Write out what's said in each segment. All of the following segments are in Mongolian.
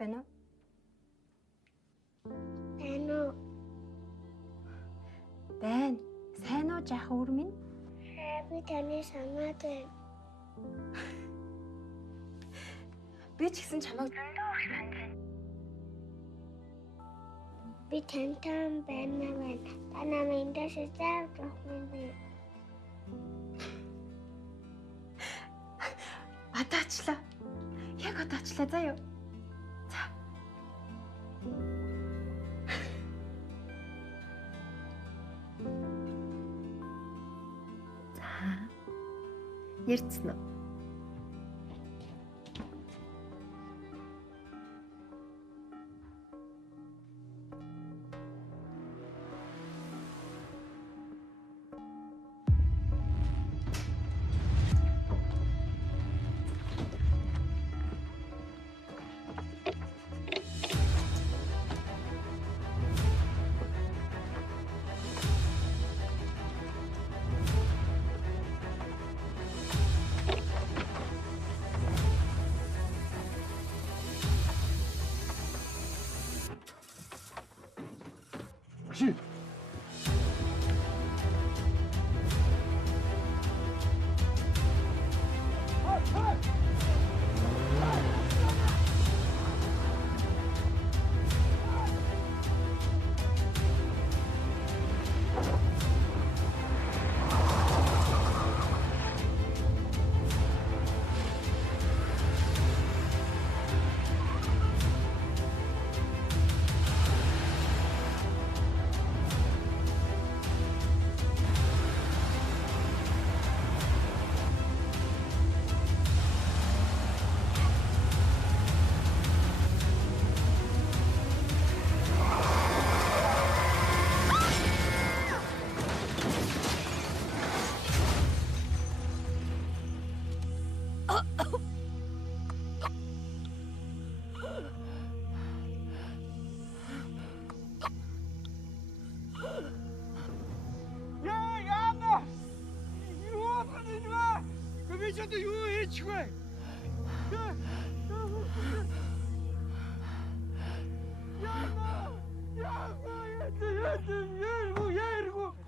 байна уу? Байна уу? Байна. Сайн уу жаах өвөр минь? Би таны санаад байна. Би ч гэсэн чамайг зөндөө их санд байна. Би тантай байна. Та намайг эндээс заавал авахгүй. Одоочлаа. Яг одоочлаа заяа. За. За. Ярьцсан уу? Ши. Яна! Юу байна вэ? Комиссад юу хийчих вэ?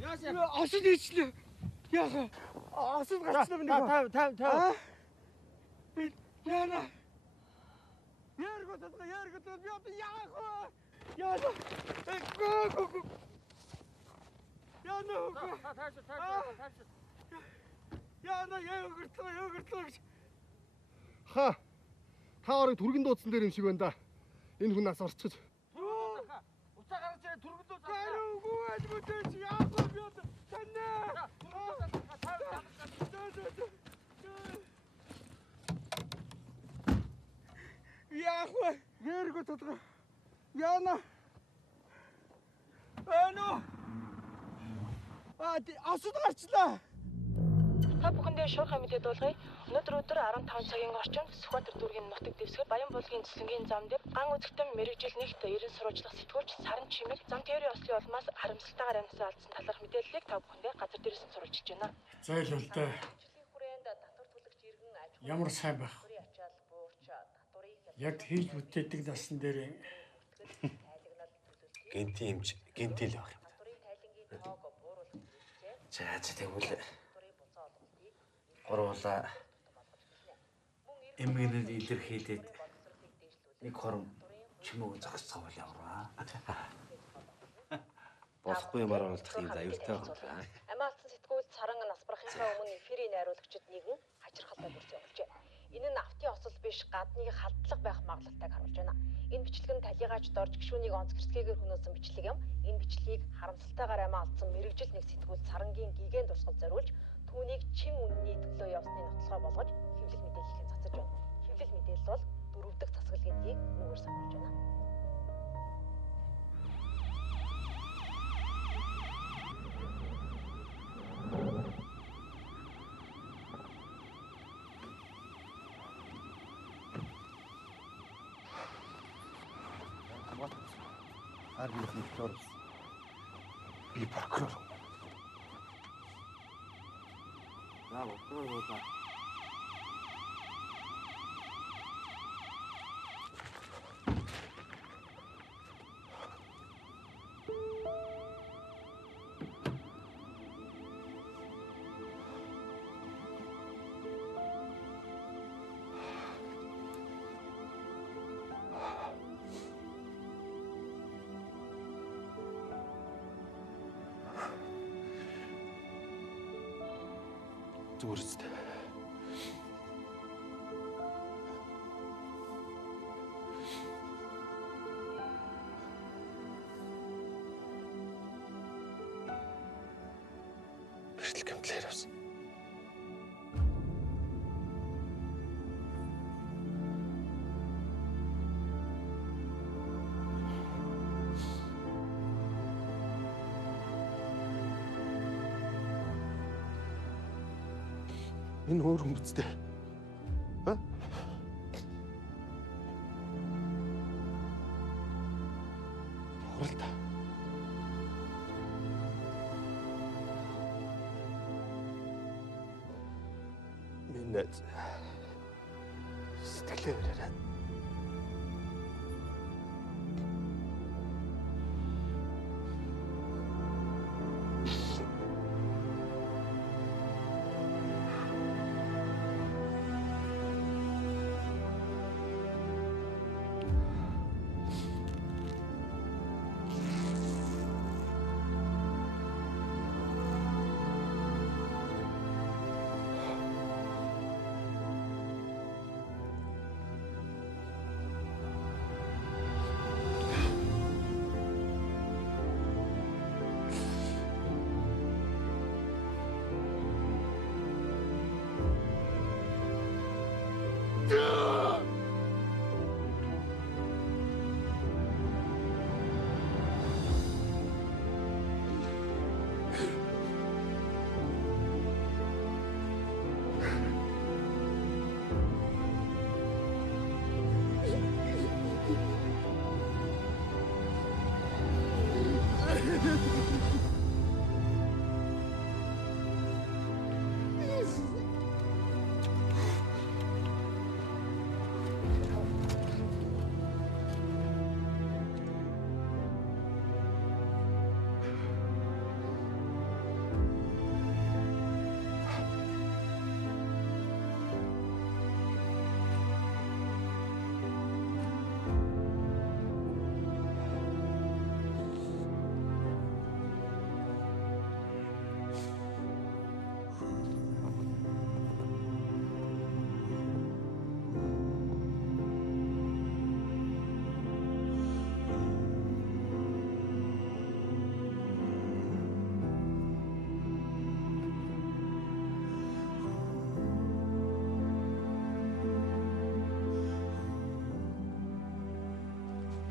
Яасан асууд ичлээ. Яасан? Асууд гарчлаа минь. Тав. Яна. Яргот би яах вэ? Яна. Го. Яна. Тайс. Яна ёгөртлөө. Ха. Хаарыг түргэн дуудсан дээр юм шиг байна да. Энэ хүн нас орчихж. Уцаа гарч ирээ түргэн дуудсан. Үгүй ээ чи яах вэ би одоо. Танаа. Яах вэ? Ярго тодгоо. Яна. Ано. Асууд гарчлаа. Та бүхэндээ шуурхай мэдээ дуулгая. Өнөөдөр өдөр 15 цагийн орчимд Сүхбаатар дүүргийн нутаг дэвсгэр Баян булгийн цэцлэнгийн зам дээр ган үзэгтэн мэрэгжил нэгт ерэн сурвалжлах сэтгүүлч Саран Чимэг зам тээврийн ослын улмаас харамсалтайгаар амьсаа алдсан талаарх мэдээллийг та бүхэндээ газар дээрээс сурвалжилж байна. Зайлшгүй. Ямар сайн байх. Яг хийж бүтээдэг насан дээр гентил байх юм. За тэгвэл гурвуулаа эмгэнэл илэрхийлээд нэг хором чимээг зогсож цавал яваа. Болохгүй юмар болдох юм аюултай байна. Амиалтсан сэтгүүл Саран насбарахынхаа өмнө эфирийн найруулагчид нэгэн хачирхалтай дүрс явуулжээ. Энэ нь автын осол биш гадныг халдлага байх магадлалтайг харуулж байна. Энэ бичлэг нь талигаач дорж гишүүнийг онц гэрсгээгээр хөнөөсөн бичлэг юм. Энэ бичлэгийг харамсалтайгаар амиалтсан мэрэгжил нэг сэтгүүл Сарангийн гигэн дурсгал зориулж түүнийг чин үнний төлөө явсны нотолгой болгож хэвлэл мэдээллийг цацаж байна. Хэвлэл мэдээлэл бол 4 дахь засаглалтыг үүгээр сануулж байна. Би прокурор. прокурор. Зүгээр үстэй. Бэртэл гэмтлэр авсан. Энэ өөр хүн биз дээ. Ха? Хуралда. Минь сэтгэлээ өрөөрэй.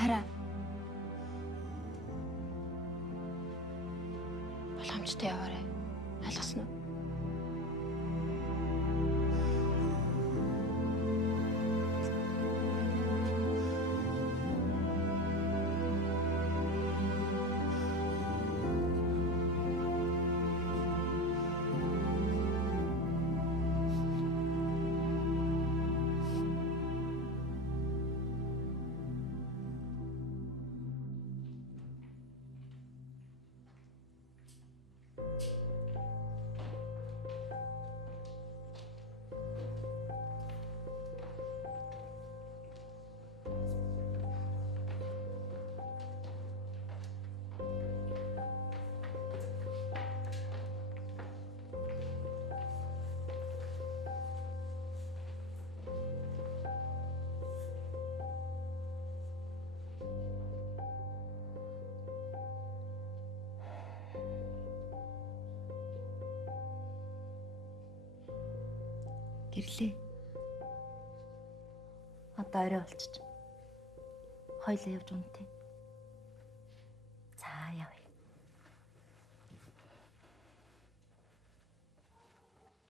Хараа. Боломжтой яваарай. Ойлгосноо? Гэрлээ. Одоо орой болчих. Хоёлаа явж унтъя.